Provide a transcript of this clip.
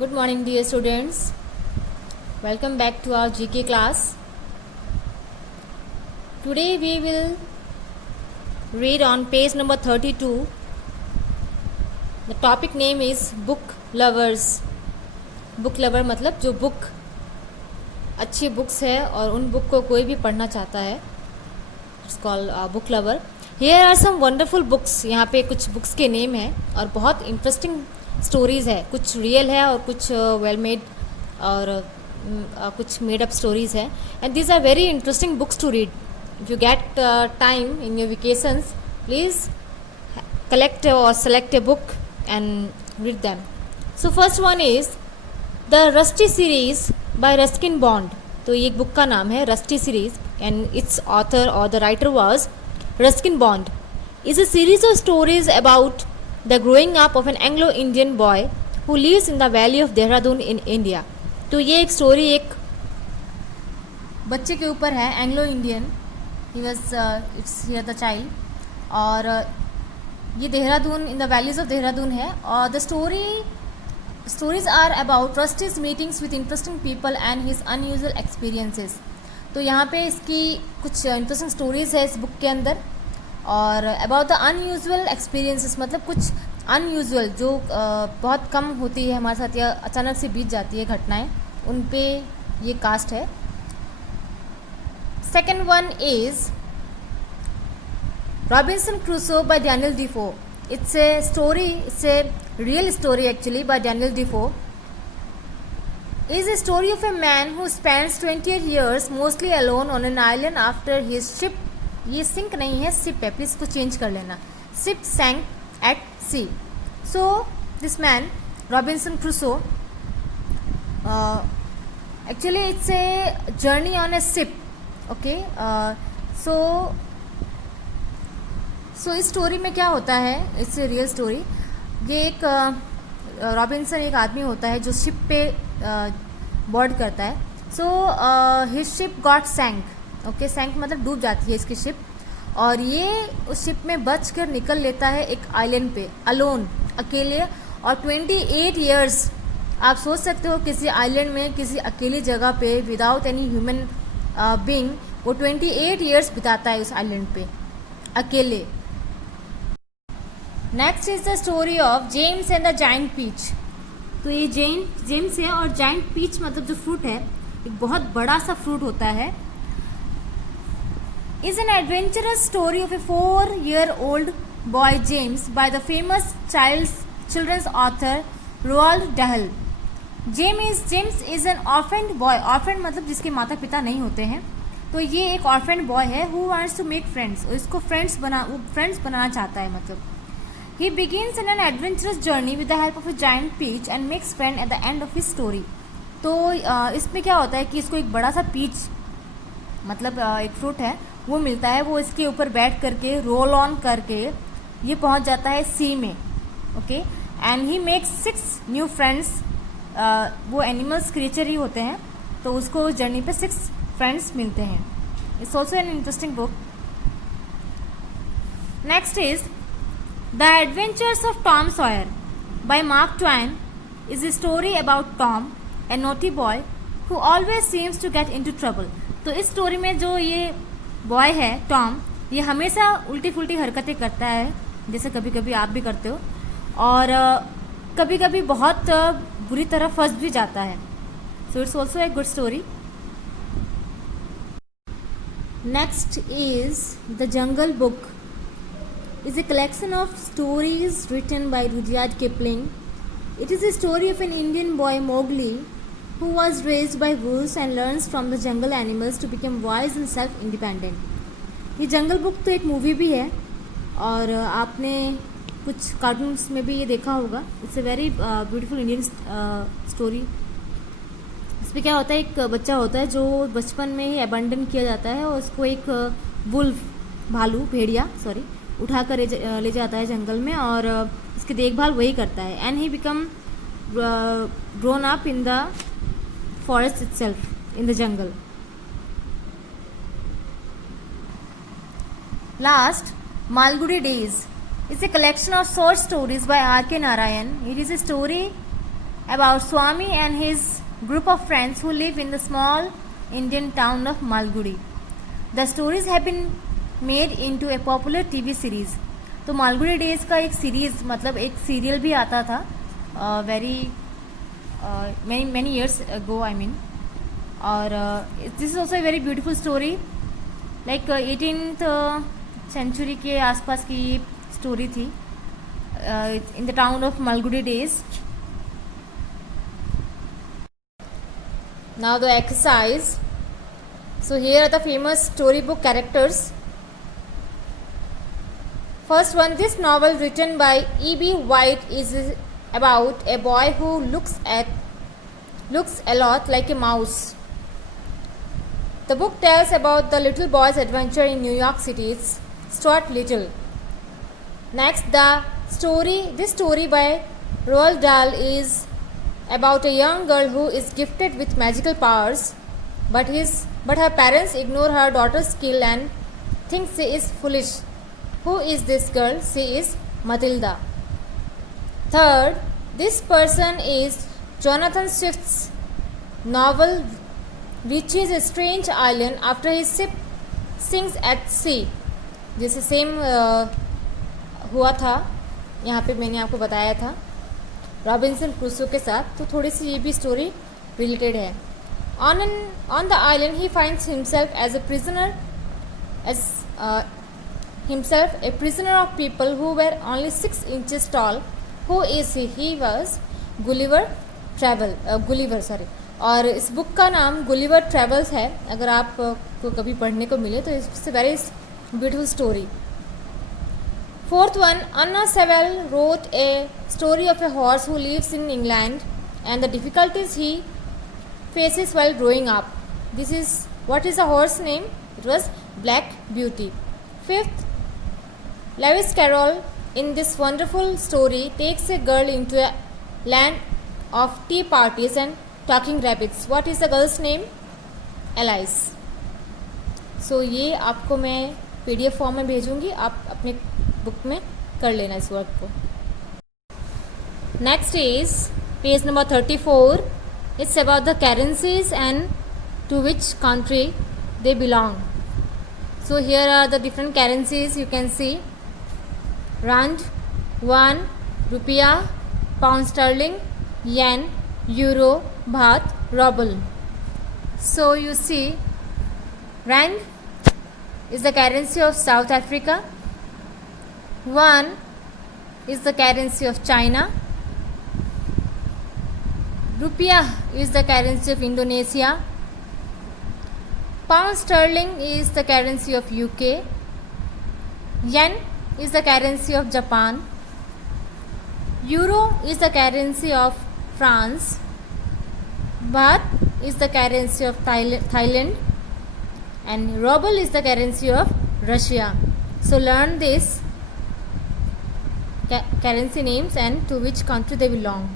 Good morning, dear students. Welcome back to our GK class. Today we will read on page number 32. The topic name is book lovers. Book lover मतलब जो book अच्छी books है और उन book को कोई भी पढ़ना चाहता है. It's called book lover. Here are some wonderful books. यहाँ पे कुछ बुक्स के नेम हैं और बहुत इंटरेस्टिंग स्टोरीज़ है. कुछ रियल है और कुछ वेल मेड और कुछ मेड अप स्टोरीज़ है. And these are very interesting books to read. If you get time in your vacations, please collect or select a book and read them. So first one is the Rusty series by Ruskin Bond. तो ये एक book का नाम है Rusty series and its author or the writer was Ruskin Bond. Is a series of stories about the growing up of an Anglo-Indian boy who lives in the valley of Dehradun in India. तो ये एक story एक बच्चे के ऊपर है, Anglo Indian. He was its here the child. और ये Dehradun in the valleys of Dehradun है. और the stories are about Rusty's meetings with interesting people and his unusual experiences. तो यहाँ पे इसकी कुछ इंटरेस्टिंग स्टोरीज है इस बुक के अंदर. और अबाउट द अनयूजुअल एक्सपीरियंसेस मतलब कुछ अनयूजुअल जो बहुत कम होती है हमारे साथ या अचानक से बीत जाती है घटनाएं, उन पे ये कास्ट है. Second one is Robinson Crusoe by Daniel Defoe. It's a story, it's a real story actually by Daniel Defoe. It is a story of a man who spends 28 years mostly alone on an island after his ship, ये sink नहीं है, SIP है, please इसको change कर लेना. Ship sank at sea. So this man, Robinson Crusoe, actually it's a journey on a ship. Okay, सो इस story में क्या होता है, इट्स ए रियल स्टोरी. ये एक रॉबिन्सन एक आदमी होता है जो शिप पे बोर्ड करता है. So his ship got sank. Okay, sank मतलब डूब जाती है इसकी शिप. और ये उस शिप में बच कर निकल लेता है एक आइलैंड पे अलोन, अकेले. और 28 ईयर्स आप सोच सकते हो किसी आइलैंड में किसी अकेली जगह पे विदाउट एनी ह्यूमन बीइंग वो 28 ईयर्स बिताता है उस आइलैंड पे अकेले. Next is the story of James and the giant peach. तो ये जेम्स है और जाइंट पीच मतलब जो फ्रूट है एक बहुत बड़ा सा फ्रूट होता है. Is an adventurous story of a 4-year-old boy James by the famous children's author Roald Dahl. James is an orphaned boy. Orphaned मतलब जिसके माता पिता नहीं होते हैं. तो ये एक ऑर्फेंड बॉय है who wants to make friends. और इसको फ्रेंड्स बनाना चाहता है. मतलब he begins in an adventurous journey with the help of a giant peach and makes friend at the end of his story. तो इसमें क्या होता है कि इसको एक बड़ा सा पीच मतलब एक फ्रूट है वो मिलता है. वो इसके ऊपर बैठ करके रोल ऑन करके ये पहुंच जाता है सी में. Okay, and he makes 6 new friends. वो एनिमल्स क्रिएचर ही होते हैं तो उसको उस जर्नी पे 6 फ्रेंड्स मिलते हैं. It's also an interesting book. Next is The Adventures of Tom Sawyer by Mark Twain is a story about Tom, a naughty boy who always seems to get into trouble. तो इस story में जो ये boy है Tom, ये हमेशा उल्टी फुल्टी हरकतें करता है जैसे कभी कभी आप भी करते हो. और कभी कभी बहुत बुरी तरह फंस भी जाता है. So it's also a good story. Next is the jungle book. Is a collection of stories written by Rudyard Kipling. It is a story of an Indian boy Mowgli who was raised by wolves and learns from the jungle animals to become wise and self-independent. ये जंगल book तो एक movie भी है और आपने कुछ cartoons में भी ये देखा होगा. It's a very beautiful Indian story. इसमें क्या होता है, एक बच्चा होता है जो बचपन में ही अबंडन किया जाता है और उसको एक वुल्फ भेड़िया उठा कर ले जाता है जंगल में और इसकी देखभाल वही करता है. And he become grown up in the forest itself in the jungle. Last, Malgudi days is a collection of short stories bye R.K. Narayan. It is a story about Swami and his group of friends who live in the small Indian town of Malgudi. The stories have been made into a popular TV series. तो Malgudi days का एक series मतलब एक serial भी आता था very many years ago I mean. और this is also a very beautiful story like 18th century के आसपास की ये स्टोरी थी in the town of Malgudi days. Now the exercise. So here are the famous storybook characters. First one, this novel written by E.B. White is about a boy who looks a lot like a mouse. The book tells about the little boy's adventure in New York City. It's Stuart Little. Next, this story by Roald Dahl is about a young girl who is gifted with magical powers, but her parents ignore her daughter's skill and think she is foolish. Who is this girl? She is Matilda. Third, this person is Jonathan Swift's novel reaches a strange island after his ship sinks at sea. जैसे same हुआ था यहाँ पे मैंने आपको बताया था Robinson Crusoe के साथ, तो थोड़ी सी ये भी स्टोरी रिलेटेड है. On the island he finds himself as a prisoner of people who were only 6 inches tall. Who is he was Gulliver sorry. और इस बुक का नाम गुलिवर ट्रेवल्स है. अगर आप को कभी पढ़ने को मिले तो it's a very beautiful story. Fourth one, Anna Sewell wrote a story of a horse who lives in England and the difficulties he faces while growing up. What is the horse name? It was Black Beauty. Fifth, Lewis Carroll in this wonderful story takes a girl into a land of tea parties and talking rabbits. What is the girl's name? Alice. So ये आपको मैं PDF form में भेजूँगी, आप अपने book में कर लेना इस वर्क को. Next is page number 34. It's about the currencies and to which country they belong. So here are the different currencies you can see. Rand, won, rupaya, pound sterling, yen, euro, baht, rouble. So you see rand is the currency of South Africa. One is the currency of China. Rupiah is the currency of Indonesia. Pound sterling is the currency of UK. Yen is the currency of Japan. Euro is the currency of France. Baht is the currency of Thailand. And ruble is the currency of Russia. So learn this currency names and to which country they belong.